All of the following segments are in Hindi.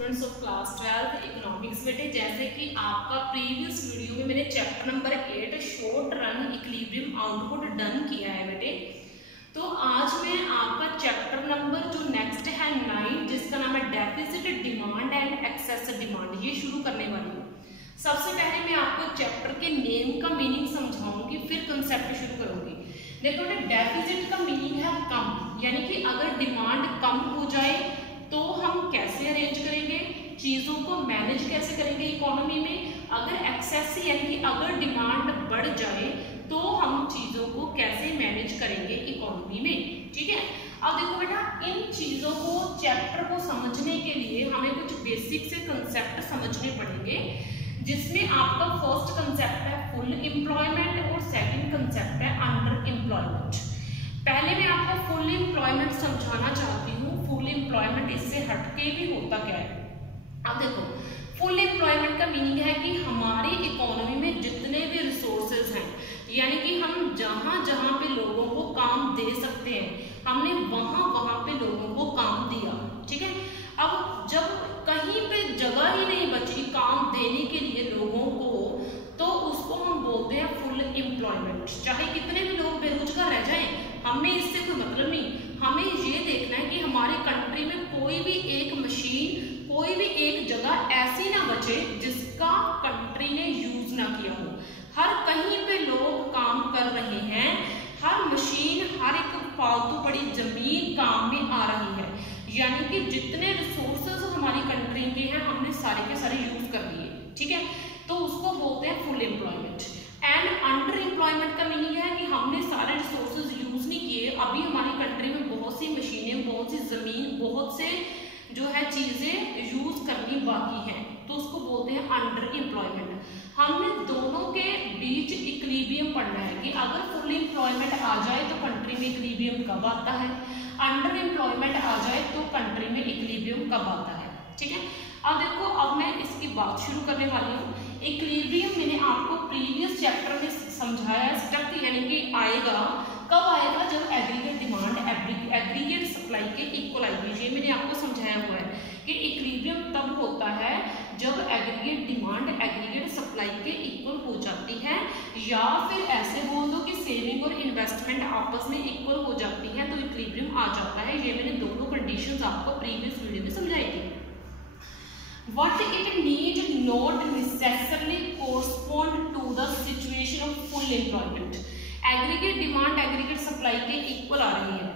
Students of class 12 economics. बेटे जैसे कि आपका प्रीवियस वीडियो में मैंने chapter number 8 short run equilibrium output done किया है बेटे, तो आज मैं आपका चैप्टर नंबर जो नेक्स्ट है 9 जिसका नाम है deficit demand and excess demand, ये शुरू करने वाली हूँ। सबसे पहले मैं आपको चैप्टर के नेम का मीनिंग समझाऊंगी, फिर कंसेप्ट शुरू करूंगी। देखो बेटे डेफिसिट का मीनिंग है कम, यानी कि अगर डिमांड कम हो जाए तो हम कैसे अरेंज करेंगे, चीज़ों को मैनेज कैसे करेंगे इकोनॉमी में। अगर एक्सेस यानी कि अगर डिमांड बढ़ जाए तो हम चीज़ों को कैसे मैनेज करेंगे इकोनॉमी में, ठीक है। अब देखो बेटा इन चीज़ों को चैप्टर को समझने के लिए हमें कुछ बेसिक से कंसेप्ट समझने पड़ेंगे, जिसमें आपका फर्स्ट कंसेप्ट है फुल एम्प्लॉयमेंट और सेकंड कंसेप्ट है अंडर एम्प्लॉयमेंट। पहले मैं आपको फुल एम्प्लॉयमेंट समझाना चाहती हूँ, फुल एम्प्लॉयमेंट इससे हटके भी होता क्या है। अब देखो फुल एम्प्लॉयमेंट का मीनिंग है कि हमारी इकोनॉमी में जितने भी रिसोर्सेज हैं, यानी कि हम जहाँ जहाँ पे लोगों को काम दे सकते हैं हमने वहाँ वहाँ पे लोगों को काम दिया, ठीक है। अब जब कहीं पे जगह ही नहीं बची काम देने के लिए लोगों को, तो उसको हम बोलते हैं फुल एम्प्लॉयमेंट। चाहे कितने भी लोग बेरोजगार रह जाएं, हमें इससे कोई मतलब नहीं। हमें ये देखना है कि हमारी कंट्री में कोई भी एक मशीन, कोई भी एक जगह ऐसी ना बचे जिसका कंट्री ने यूज ना किया हो। हर कहीं पे लोग काम कर रहे हैं, हर मशीन, हर एक फालतू पड़ी जमीन काम में आ रही है, यानी कि जितने रिसोर्सेज हमारी कंट्री के हैं हमने सारे के सारे यूज कर लिए, ठीक है। तो उसको बोलते हैं full employment. And under employment का मीनिंग है कि हमने सारे रिसोर्सेज यूज नहीं किए, अभी हमारी कंट्री में बहुत सी मशीनें, बहुत सी जमीन, बहुत से जो है चीजें यूज करनी बाकी हैं, तो उसको बोलते हैं अंडर एम्प्लॉयमेंट। हमने दोनों के बीच इक्विलिब्रियम पढ़ना है कि अगर फुल एम्प्लॉयमेंट आ जाए तो कंट्री में इक्विलिब्रियम कब आता है, अंडर एम्प्लॉयमेंट आ जाए तो कंट्री में इक्विलिब्रियम कब आता है, ठीक है। अब देखो अब मैं इसकी बात शुरू करने वाली हूँ। इक्विलिब्रियम मैंने आपको प्रीवियस चैप्टर में समझाया, स्टक यानी कि आएगा कब आएगा, जब एग्रीगेट डिमांड एग्रीगेट सप्लाई के इक्वल आएगी। ये मैंने आपको समझाया हुआ है कि इक्विलिब्रियम तब होता है जब एग्रीगेट डिमांड एग्रीगेट सप्लाई के इक्वल हो जाती है, या फिर ऐसे बोल दो कि सेविंग और इन्वेस्टमेंट आपस में इक्वल हो जाती है तो इक्विलिब्रियम आ जाता है। ये मैंने दोनों कंडीशंस आपको प्रीवियस वीडियो में समझाई थी। What it need not necessarily correspond to the situation of full employment. Aggregate demand aggregate supply के इक्वल आ रही है,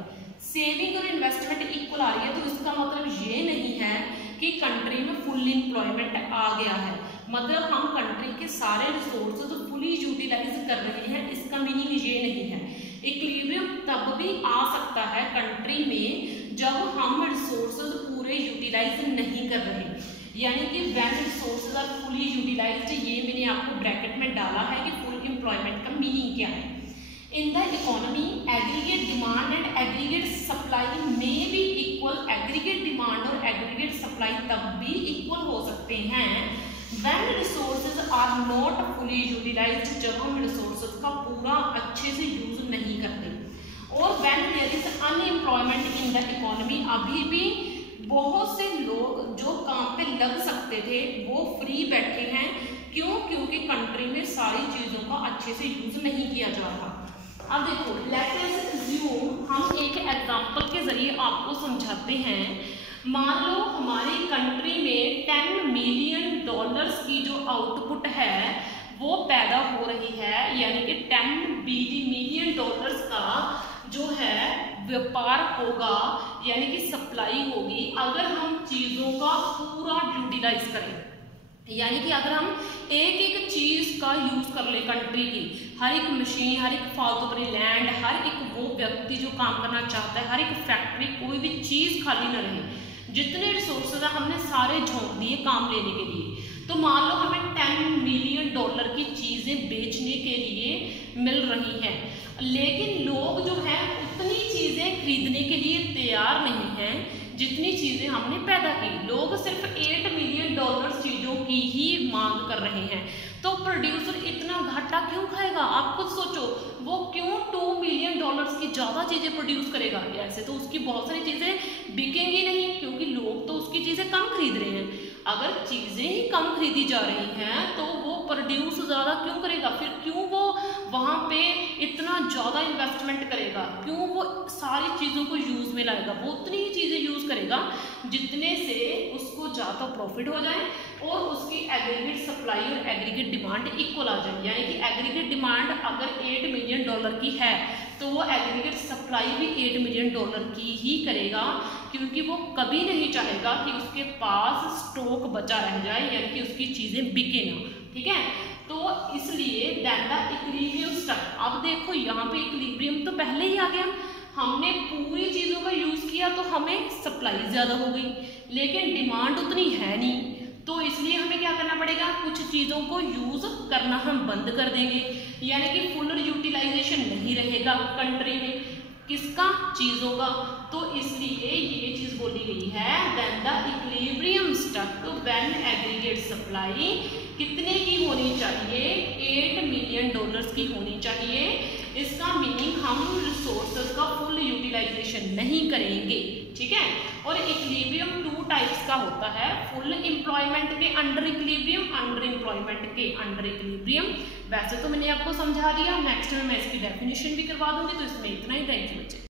सेविंग और इन्वेस्टमेंट इक्वल आ रही है, तो इसका मतलब ये नहीं है कि कंट्री में फुल एम्प्लॉयमेंट आ गया है, मतलब हम कंट्री के सारे रिसोर्सेज फुली यूटिलाइज कर रहे हैं, इसका मीनिंग ये नहीं है। इक्विलिब्रियम तब भी आ सकता है कंट्री में जब हम रिसोर्सेज पूरे यूटिलाइज नहीं कर रहे, यानी कि when resources are fully utilized. ये मैंने आपको ब्रैकेट में डाला है कि फुल एम्प्लॉयमेंट का मीनिंग क्या है। In the economy aggregate demand and aggregate supply में भी इक्वल, एग्रीगेट डिमांड और एग्रीगेट सप्लाई तब भी इक्वल हो सकते हैं when resources are not fully utilized, जब हम रिसोर्सेज का पूरा अच्छे से यूज नहीं करते, और when there is unemployment in the economy, अभी भी बहुत से लोग जो काम पे लग सकते थे वो फ्री बैठे हैं। क्यों? क्योंकि कंट्री में सारी चीजों का अच्छे से यूज नहीं किया जा रहा। अब देखो लेट अस अज्यूम, हम एक एग्जांपल के जरिए आपको समझाते हैं। मान लो हमारी कंट्री में $10 मिलियन की जो आउटपुट है वो पैदा हो रही है, यानी कि $10 मिलियन का जो है व्यापार होगा, यानी कि सप्लाई होगी अगर हम चीजों का पूरा यूटिलाइज करें, यानी कि अगर हम एक एक चीज का यूज कर ले कंट्री की, हर एक मशीन, हर एक फालतू बड़ी लैंड, हर एक वो व्यक्ति जो काम करना चाहता है, हर एक फैक्ट्री, कोई भी चीज खाली न रहे, जितने रिसोर्सेज है हमने सारे झोंक दिए काम लेने के लिए। तो मान लो हमें $10 मिलियन की चीजें बेचने के लिए मिल रही हैं, लेकिन लोग जो है उतनी चीजें खरीदने के लिए तैयार नहीं हैं जितनी चीजें हमने पैदा की। लोग सिर्फ $8 मिलियन चीजों की ही मांग कर रहे हैं, तो प्रोड्यूसर इतना घाटा क्यों खाएगा? आप खुद सोचो, वो क्यों $2 मिलियन की ज्यादा चीजें प्रोड्यूस करेगा? ऐसे तो उसकी बहुत सारी चीजें बिकेंगी नहीं, क्योंकि लोग तो उसकी चीजें कम खरीद रहे हैं। अगर चीज़ें ही कम खरीदी जा रही हैं तो वो प्रोड्यूस ज़्यादा क्यों करेगा, फिर क्यों वो वहाँ पे इतना ज़्यादा इन्वेस्टमेंट करेगा, क्यों वो सारी चीज़ों को यूज़ में लाएगा, वो उतनी ही चीज़ें यूज़ करेगा जितने से उसको ज़्यादा प्रॉफिट हो जाए और उसकी एग्रीगेट सप्लाई और एग्रीगेट डिमांड इक्वल आ जाए। यानी कि एग्रीगेट डिमांड अगर $8 मिलियन की है तो वो एग्रीगेट सप्लाई भी $8 मिलियन की ही करेगा, क्योंकि वो कभी नहीं चाहेगा कि उसके पास स्टॉक बचा रह जाए, यानी कि उसकी चीज़ें बिके ना। ठीक है, तो इसलिए देन द इक्विलिब्रियम स्टक। अब देखो यहाँ पे इक्विलिब्रियम तो पहले ही आ गया, हमने पूरी चीज़ों का यूज़ किया तो हमें सप्लाई ज़्यादा हो गई, लेकिन डिमांड उतनी है नहीं, तो इसलिए हमें क्या करना पड़ेगा, कुछ चीज़ों को यूज़ करना हम बंद कर देंगे, यानी कि फुल यूटिलाइजेशन नहीं रहेगा कंट्री में किसका, चीज़ों का। तो इसलिए ये चीज़ बोली गई है then the equilibrium stuck when aggregate supply कितने की होनी चाहिए, $8 मिलियन की होनी चाहिए। इसका मीनिंग हम रिसोर्सेज का फुल यूटिलाइजेशन नहीं करेंगे। ठीक है, और इक्विलिब्रियम 2 टाइप्स का होता है, फुल एम्प्लॉयमेंट के अंडर इक्विलिब्रियम, अंडर एम्प्लॉयमेंट के अंडर इक्विलिब्रियम। वैसे तो मैंने आपको समझा दिया, नेक्स्ट में मैं इसकी डेफिनेशन भी करवा दूंगी। तो इसमें इतना ही, थैंक यू बच्चे।